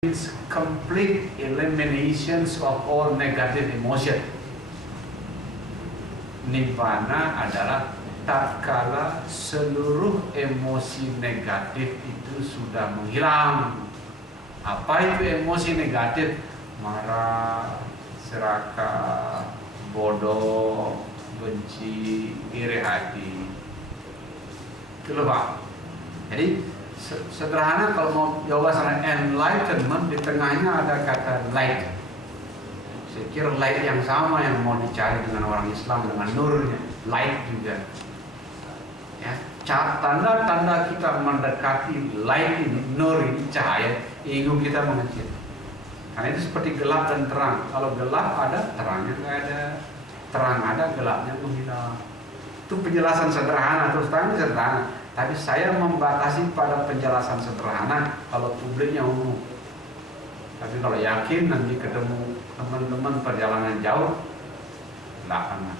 means complete eliminations of all negative emotion. Nibbana adalah tatkala seluruh emosi negatif itu sudah menghilang. Apa itu emosi negatif? Marah, serakah, bodoh, benci, iri hati. Itu loh Pak. Jadi sederhana kalau mau jawab soal enlightenment, di tengahnya ada kata light. Saya kira light yang sama yang mau dicari dengan orang Islam, dengan nurnya, light juga. Ya, tanda-tanda kita mendekati light ini, nur ini, cahaya, ego kita mengecil. Karena itu seperti gelap dan terang. Kalau gelap ada, terangnya nggak ada. Terang ada, gelapnya menghilang. Itu penjelasan sederhana, terus terang sederhana. Tapi saya membatasi pada penjelasan sederhana kalau publiknya umum. Tapi kalau yakin nanti ketemu teman-teman perjalanan jauh, silakan.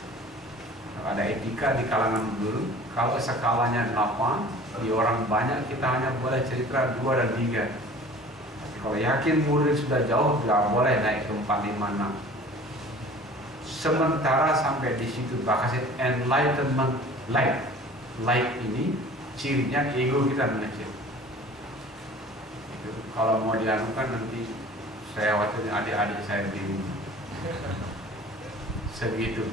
Kalau ada etika di kalangan guru, kalau skalanya 8, di orang banyak kita hanya boleh cerita 2 dan 3. Tapi kalau yakin murid sudah jauh, nggak boleh naik ke 4, 5, 6. Sementara sampai di situ bahasa enlightenment light. Light ini cirinya ego kita mengecil. Kalau mau dilakukan nanti saya khawatir adik-adik saya bingung. Segitu.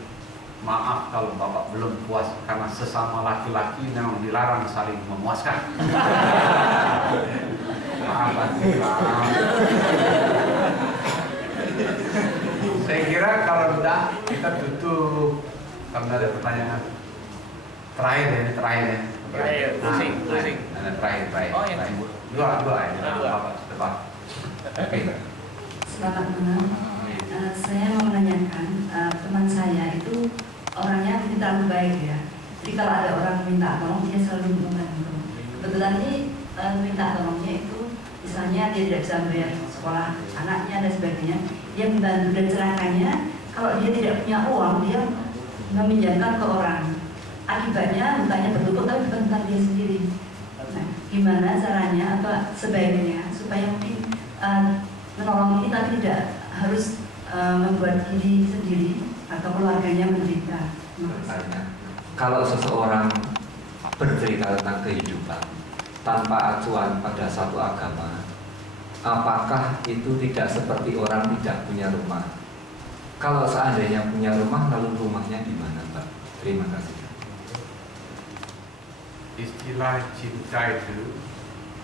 Maaf kalau Bapak belum puas karena sesama laki-laki memang dilarang saling memuaskan. Maaf Pak. Saya kira kalau tidak kita tutup. Kalau ada pertanyaan terakhir ya. Pusing. Terakhir. Oh yang Dua ya. Depan. Oke. Selamat malam. Saya mau menanyakan, teman saya itu orangnya tidak terlalu baik ya. Jadi kalau ada orang minta tolong, dia selalu membantu. Kebetulan ini minta tolongnya itu, misalnya dia tidak bisa bayar sekolah anaknya dan sebagainya, dia membantu. Dan celakanya, kalau dia tidak punya uang, dia meminjamkan ke orang. Akibatnya hutangnya bertumpuk, tapi bukan hutang dia sendiri. Nah, gimana caranya atau sebaiknya supaya mungkin menolong ini tapi tidak harus membuat diri sendiri atau keluarganya menderita. Kalau seseorang bercerita tentang kehidupan tanpa acuan pada satu agama, apakah itu tidak seperti orang tidak punya rumah? Kalau seandainya punya rumah, lalu rumahnya di mana, Pak? Terima kasih. Istilah cinta itu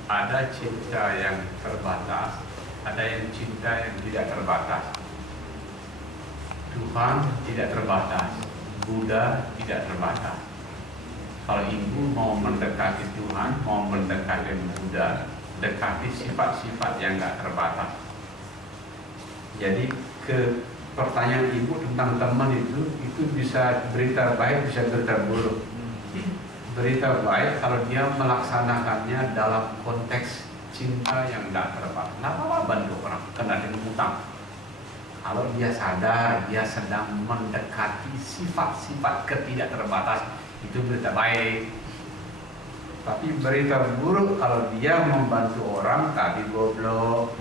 ada cinta yang terbatas, ada yang cinta yang tidak terbatas. Tuhan tidak terbatas, Buddha tidak terbatas. Kalau ibu mau mendekati Tuhan, mau mendekati Buddha, dekati sifat-sifat yang nggak terbatas. Jadi ke pertanyaan ibu tentang teman itu bisa berita baik, bisa berita buruk. Berita baik kalau dia melaksanakannya dalam konteks cinta yang tidak terbatas. Kenapa bantu orang kena dengan hutang? Kalau dia sadar dia sedang mendekati sifat-sifat ketidak terbatas, itu berita baik. Tapi berita buruk kalau dia membantu orang tapi goblok.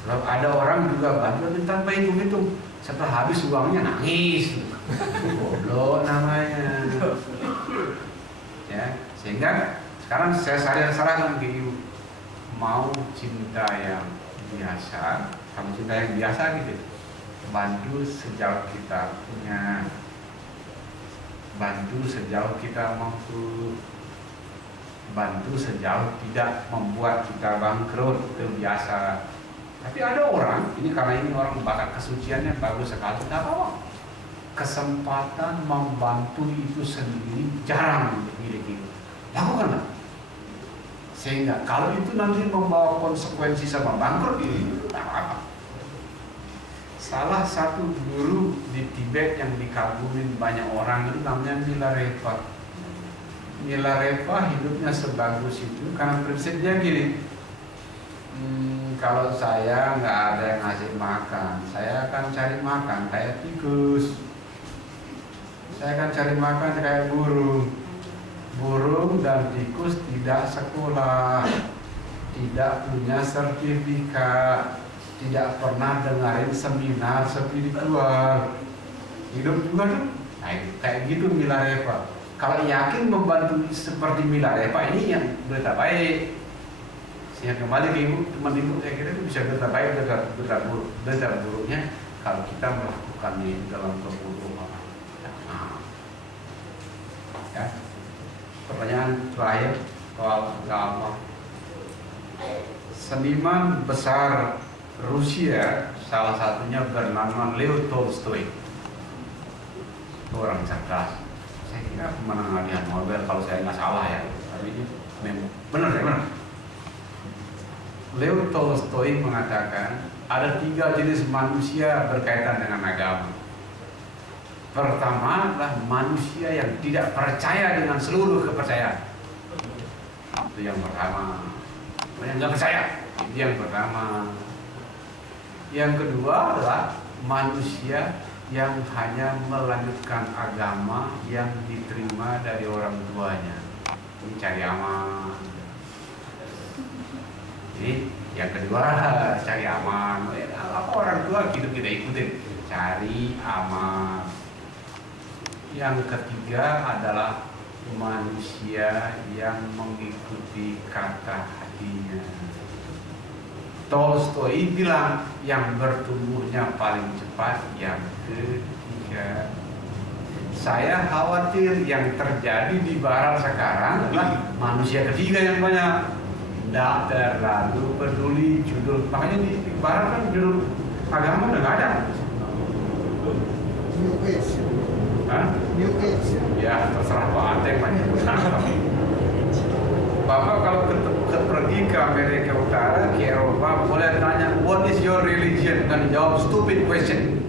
Kalau ada orang juga bantu tanpa hitung-hitung, setelah habis uangnya nangis, goblok namanya. Ya, sehingga sekarang saya sarankan ke ibu, mau cinta yang biasa, kalau cinta yang biasa gitu, bantu sejauh kita punya, bantu sejauh kita mampu, bantu sejauh tidak membuat kita bangkrut, itu biasa. Tapi ada orang, ini karena ini orang bakat kesuciannya bagus sekali, tidak apa-apa. Kesempatan membantu itu sendiri jarang dimiliki. Lakukanlah. Sehingga kalau itu nanti membawa konsekuensi sama bangkrut, itu tidak apa-apa. Salah satu guru di Tibet yang dikagumin banyak orang itu namanya Milarepa. Milarepa hidupnya sebagus itu karena prinsip dia gini. Kalau saya nggak ada yang ngasih makan, saya akan cari makan kayak tikus. Saya akan cari makan kayak burung. Burung dan tikus tidak sekolah. tidak punya sertifikat, tidak pernah dengerin seminar spiritual, hidup juga tuh kayak gitu Milarepa. Kalau yakin membantu seperti Milarepa ini yang berita baik. Saya kembali ke ibu, teman ibu, saya kira itu bisa berita baik, berita buruk. Berita buruknya kalau kita melakukan ini dalam kebodohan. Nah, ya. Pertanyaan terakhir soal agama. Seniman besar Rusia salah satunya bernama Leo Tolstoy. Itu orang cerdas. Saya kira pemenang hadiah Nobel kalau saya nggak salah ya. Tapi ini benar ya benar. Leo Tolstoy mengatakan ada 3 jenis manusia berkaitan dengan agama. Pertama adalah manusia yang tidak percaya dengan seluruh kepercayaan. Itu yang pertama. Yang nggak percaya. Itu yang pertama. Yang kedua adalah manusia yang hanya melanjutkan agama yang diterima dari orang tuanya. Ini cari aman. Ini yang kedua cari aman. Apa orang tua kita ikutin, cari aman. Yang ketiga adalah manusia yang mengikuti kata hatinya. Tolstoy bilang yang bertumbuhnya paling cepat yang ketiga. Saya khawatir yang terjadi di barat sekarang adalah manusia ketiga yang banyak. Tidak terlalu peduli judul. Makanya di barat kan judul agama udah nggak ada. New Age. Hah? New Age. Ya terserah Pak Ateng banyak. Bapak kalau pergi ke Amerika Utara, ke Eropa, boleh tanya, what is your religion? Dan jawab stupid question.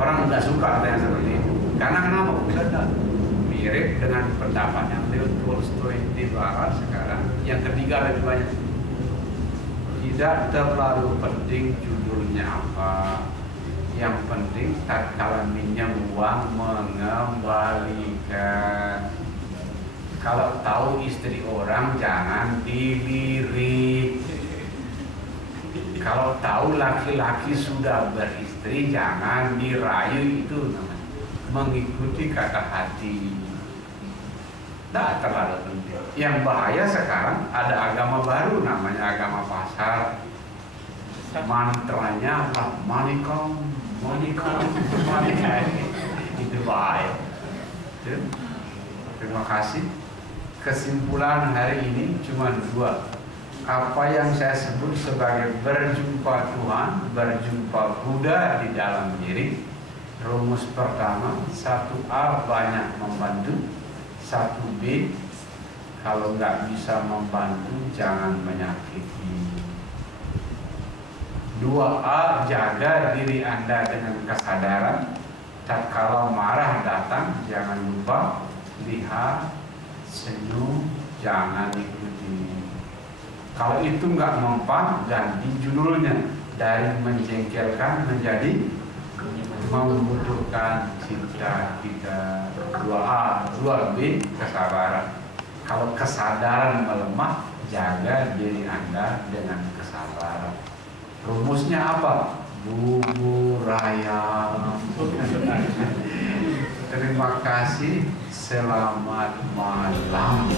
Orang nggak suka tanya seperti itu. Karena kenapa? Sudah mirip dengan pendapat yang Leo Tolstoy di barat sekarang. Yang ketiga lebih banyak. Tidak terlalu penting judulnya apa. Yang penting tatkala minjam uang mengembalikan. Kalau tahu istri orang jangan dilirik. Kalau tahu laki-laki sudah beristri jangan dirayu, itu namanya mengikuti kata hati. Tidak terlalu penting. Yang bahaya sekarang ada agama baru namanya agama pasar. Mantranya manikom, manikom, manikom. Itu bahaya. Terima kasih. Kesimpulan hari ini cuma 2. Apa yang saya sebut sebagai berjumpa Tuhan, berjumpa Buddha di dalam diri. Rumus pertama, 1A banyak membantu, 1B kalau nggak bisa membantu jangan menyakiti. 2A jaga diri Anda dengan kesadaran. Kalau marah datang jangan lupa lihat, senyum, jangan ikuti. Kalau itu nggak mempan, ganti judulnya dari menjengkelkan menjadi membutuhkan cinta kita. 2A, 2B kesabaran. Kalau kesadaran melemah, jaga diri Anda dengan kesabaran. Rumusnya apa? Bubur ayam. Terima kasih. Selamat malam.